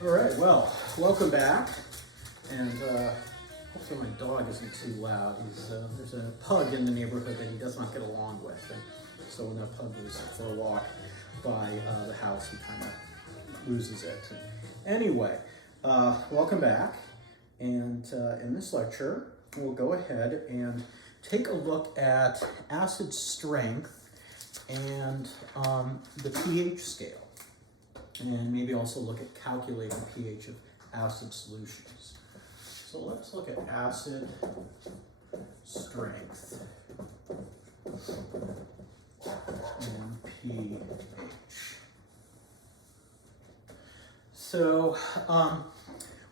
All right, well, welcome back. And hopefully my dog isn't too loud. There's a pug in the neighborhood that he does not get along with. And so when that pug goes for a walk by the house, he kind of loses it. Anyway, welcome back. And in this lecture, we'll go ahead and take a look at acid strength and the pH scale. And maybe also look at calculating pH of acid solutions. So let's look at acid strength and pH. So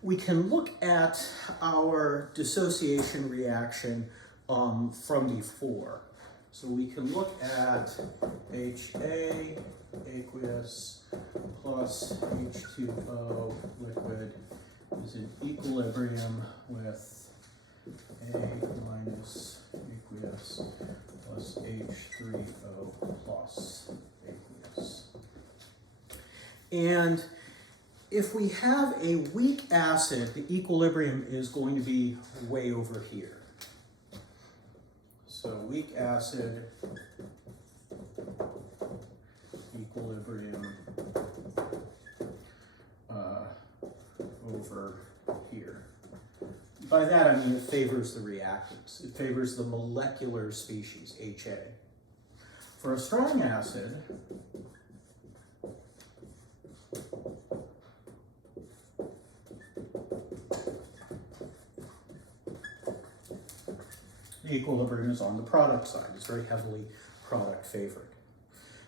we can look at our dissociation reaction from before. So we can look at HA aqueous plus H2O liquid is in equilibrium with A minus aqueous plus H3O plus aqueous. And if we have a weak acid, the equilibrium is going to be way over here. So weak acid equilibrium over here. By that I mean it favors the reactants. It favors the molecular species, HA. For a strong acid, the equilibrium is on the product side. It's very heavily product favored.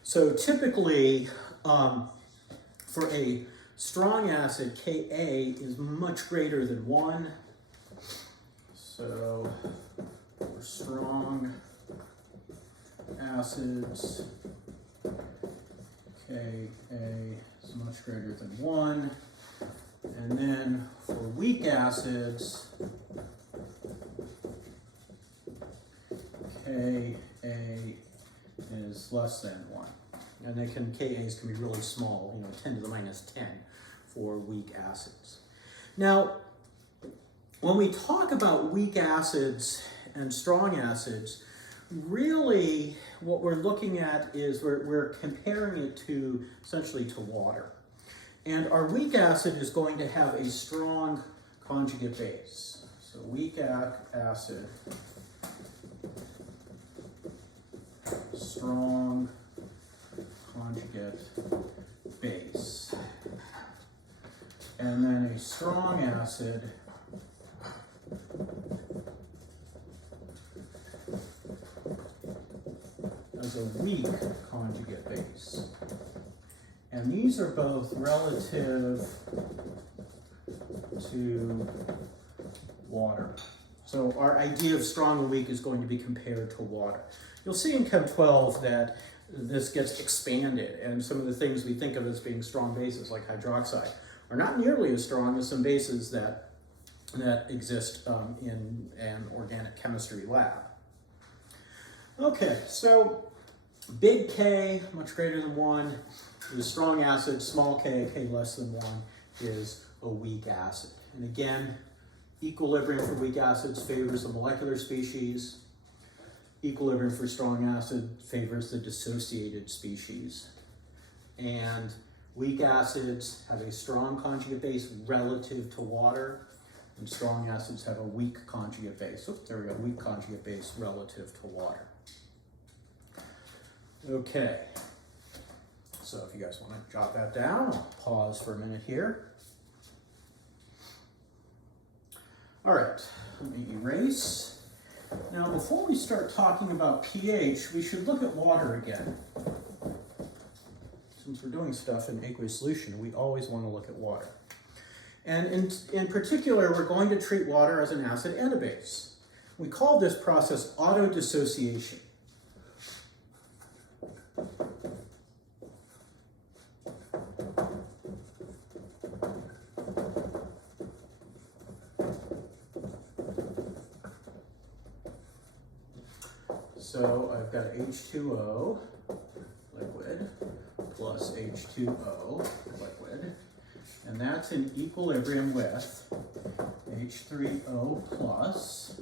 So typically, for a strong acid, Ka is much greater than 1. So for strong acids, Ka is much greater than 1. And then for weak acids, Ka is less than 1. And Kas can be really small, 10 to the minus 10 for weak acids. Now, when we talk about weak acids and strong acids, really what we're looking at is we're comparing it to essentially to water. And our weak acid is going to have a strong conjugate base. So weak acid, strong conjugate base. And then a strong acid as a weak conjugate base. And these are both relative to water. So our idea of strong and weak is going to be compared to water. You'll see in Chem 12 that this gets expanded, and some of the things we think of as being strong bases, like hydroxide, are not nearly as strong as some bases that exist in an organic chemistry lab. Okay, so big K, much greater than 1, is a strong acid. Small K less than 1, is a weak acid. And again, equilibrium for weak acids favors the molecular species. Equilibrium for strong acid favors the dissociated species. And weak acids have a strong conjugate base relative to water, and strong acids have a weak conjugate base. Oh, there we go, weak conjugate base relative to water. Okay, so if you guys want to jot that down, I'll pause for a minute here. All right, let me erase. Now, before we start talking about pH, we should look at water again. Since we're doing stuff in aqueous solution, we always want to look at water. And in particular, we're going to treat water as an acid and a base. We call this process autodissociation. So I've got H2O liquid plus H2O liquid, and that's in equilibrium with H3O plus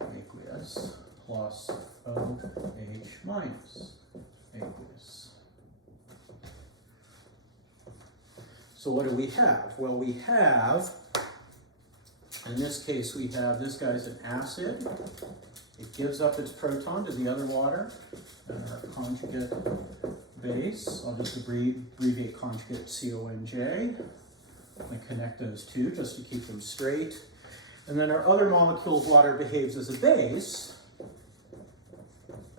aqueous plus OH minus aqueous. So what do we have? Well, we have, in this case, we have this guy's an acid. It gives up its proton to the other water, and our conjugate base, I'll just abbreviate conjugate CONJ, and connect those two just to keep them straight. And then our other molecule of water behaves as a base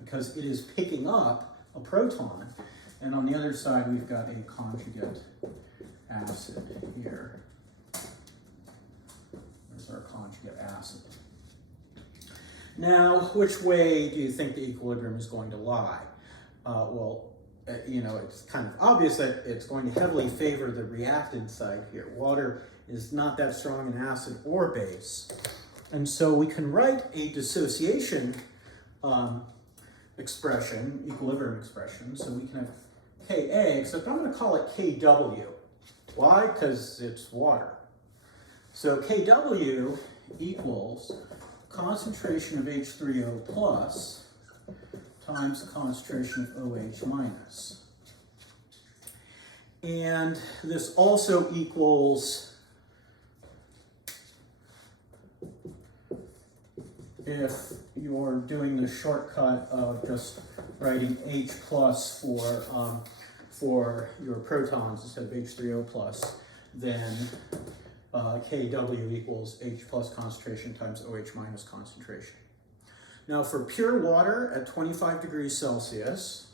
because it is picking up a proton. And on the other side, we've got a conjugate acid here. There's our conjugate acid. Now, which way do you think the equilibrium is going to lie? You know, it's kind of obvious that it's going to heavily favor the reactant side here. Water is not that strong in acid or base. And so we can write a dissociation expression, equilibrium expression. So we can have Ka, except I'm going to call it Kw. Why? Because it's water. So Kw equals concentration of H3O plus times the concentration of OH minus. And this also equals, if you're doing the shortcut of just writing H plus for your protons instead of H3O plus, then Kw equals H plus concentration times OH minus concentration. Now for pure water at 25 degrees Celsius,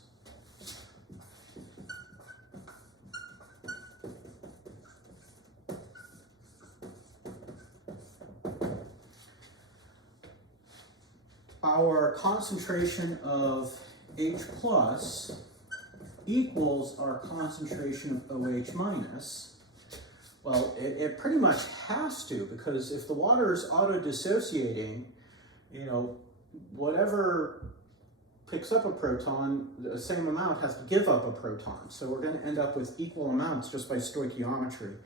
our concentration of H plus equals our concentration of OH minus. Well, it pretty much has to, because if the water is auto-dissociating, you know, whatever picks up a proton, the same amount has to give up a proton. So we're going to end up with equal amounts just by stoichiometry.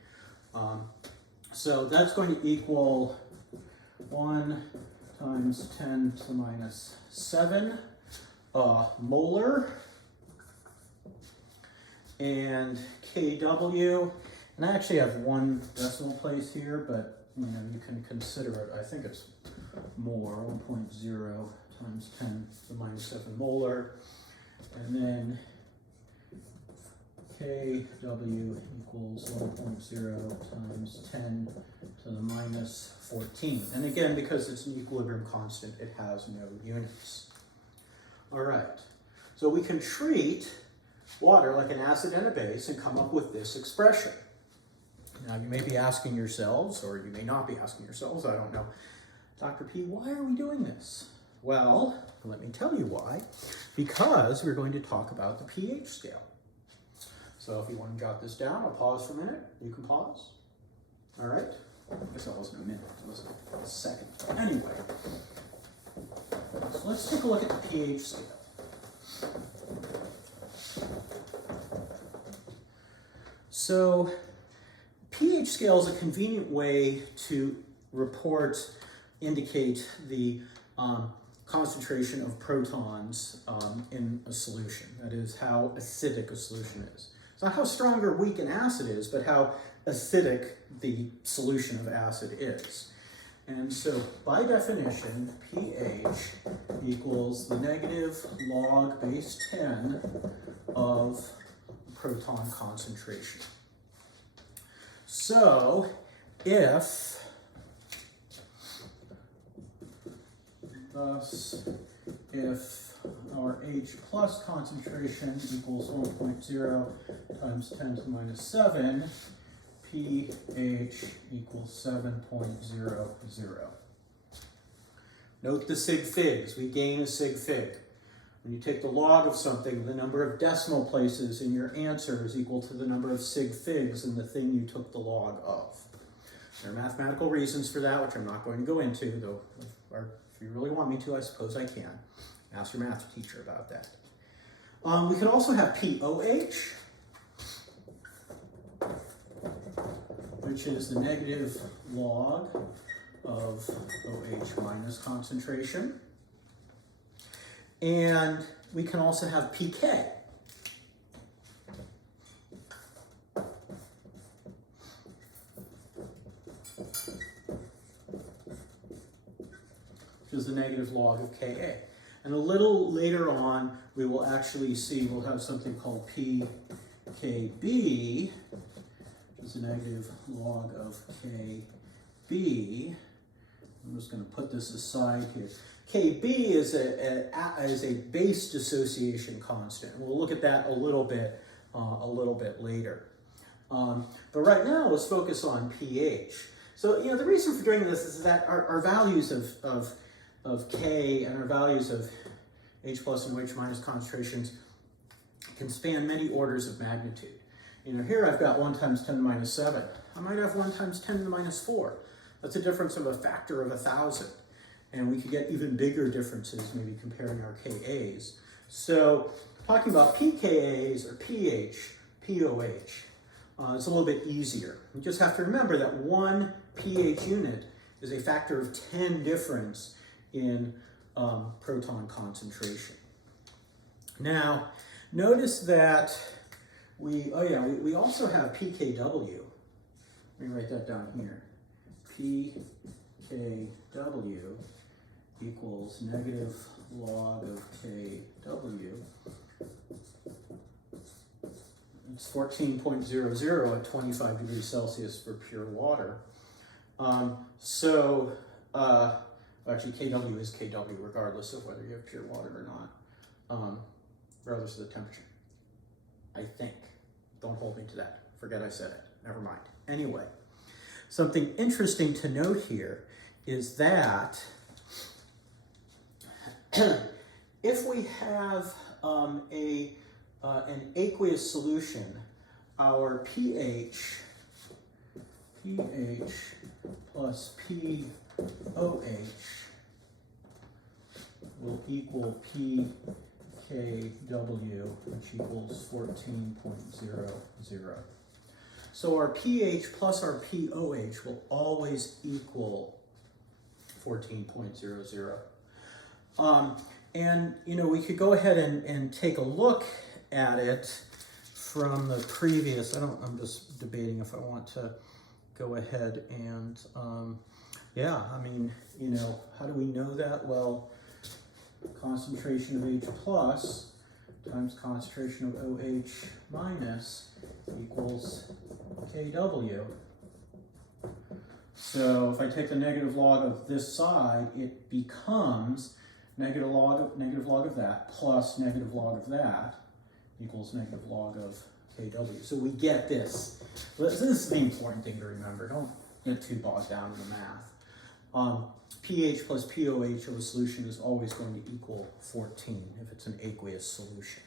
So that's going to equal 1 times 10 to the minus 7 molar. And Kw, and I actually have one decimal place here, but you know, you can consider it. I think it's more, 1.0 times 10 to the minus 7 molar. And then Kw equals 1.0 times 10 to the minus 14. And again, because it's an equilibrium constant, it has no units. All right, so we can treat water like an acid and a base and come up with this expression. Now you may be asking yourselves, or you may not be asking yourselves, I don't know, Dr. P, why are we doing this? Well, let me tell you why. Because we're going to talk about the pH scale. So if you want to jot this down, I'll pause for a minute. You can pause. All right. I guess that wasn't a minute, it was a second. Anyway, so let's take a look at the pH scale. So pH scale is a convenient way to indicate the concentration of protons in a solution. That is how acidic a solution is. It's not how strong or weak an acid is, but how acidic the solution of acid is. And so by definition, pH equals the negative log base 10 of proton concentration. So if our H plus concentration equals 1.0 times 10 to the minus 7, pH equals 7.00. Note the sig figs. We gain a sig fig. When you take the log of something, the number of decimal places in your answer is equal to the number of sig figs in the thing you took the log of. There are mathematical reasons for that, which I'm not going to go into, though if you really want me to, I suppose I can. Ask your math teacher about that. We could also have POH. is the negative log of OH minus concentration. And we can also have pK. Which is the negative log of Ka. And a little later on, we will actually see, we'll have something called pKb, which is the negative log of Kb. I'm just going to put this aside here. Kb is a base dissociation constant. We'll look at that a little bit later. But right now, let's focus on pH. So, the reason for doing this is that our values of K and our values of H plus and OH minus concentrations can span many orders of magnitude. Here I've got 1 times 10 to the minus 7. I might have 1 times 10 to the minus 4. That's a difference of a factor of 1,000. And we could get even bigger differences, maybe comparing our Kas. So talking about pKas or pH, POH, it's a little bit easier. You just have to remember that 1 pH unit is a factor of 10 difference in proton concentration. Now, notice that we also have pKw. Let me write that down here. pKw equals negative log of Kw. It's 14.00 at 25 degrees Celsius for pure water. Actually, Kw is Kw regardless of whether you have pure water or not, regardless of the temperature, I think. Don't hold me to that. Forget I said it. Never mind. Anyway, something interesting to note here is that if we have an aqueous solution, our pH plus pOH will equal pKw, which equals 14.00. So our pH plus our pOH will always equal 14.00. And we could go ahead and take a look at it from the previous. I'm just debating if I want to go ahead and how do we know that? Well, concentration of H plus times concentration of OH minus equals Kw. So if I take the negative log of this side, it becomes negative log of that plus negative log of that equals negative log of Kw. So we get this. This is the important thing to remember. Don't get too bogged down in the math. pH plus pOH of a solution is always going to equal 14 if it's an aqueous solution.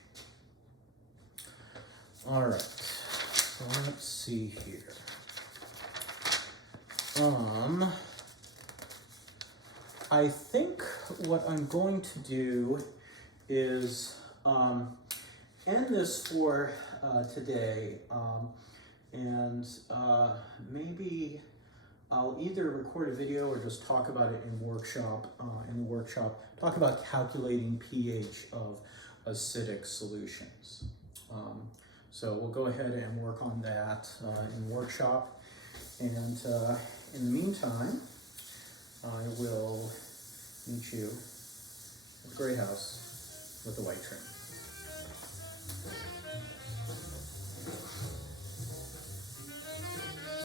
All right, so let's see here. I think what I'm going to do is end this for today, and maybe I'll either record a video or just talk about it in the workshop, talk about calculating pH of acidic solutions. So we'll go ahead and work on that in the workshop. And in the meantime, I will meet you at the gray house with the white trim.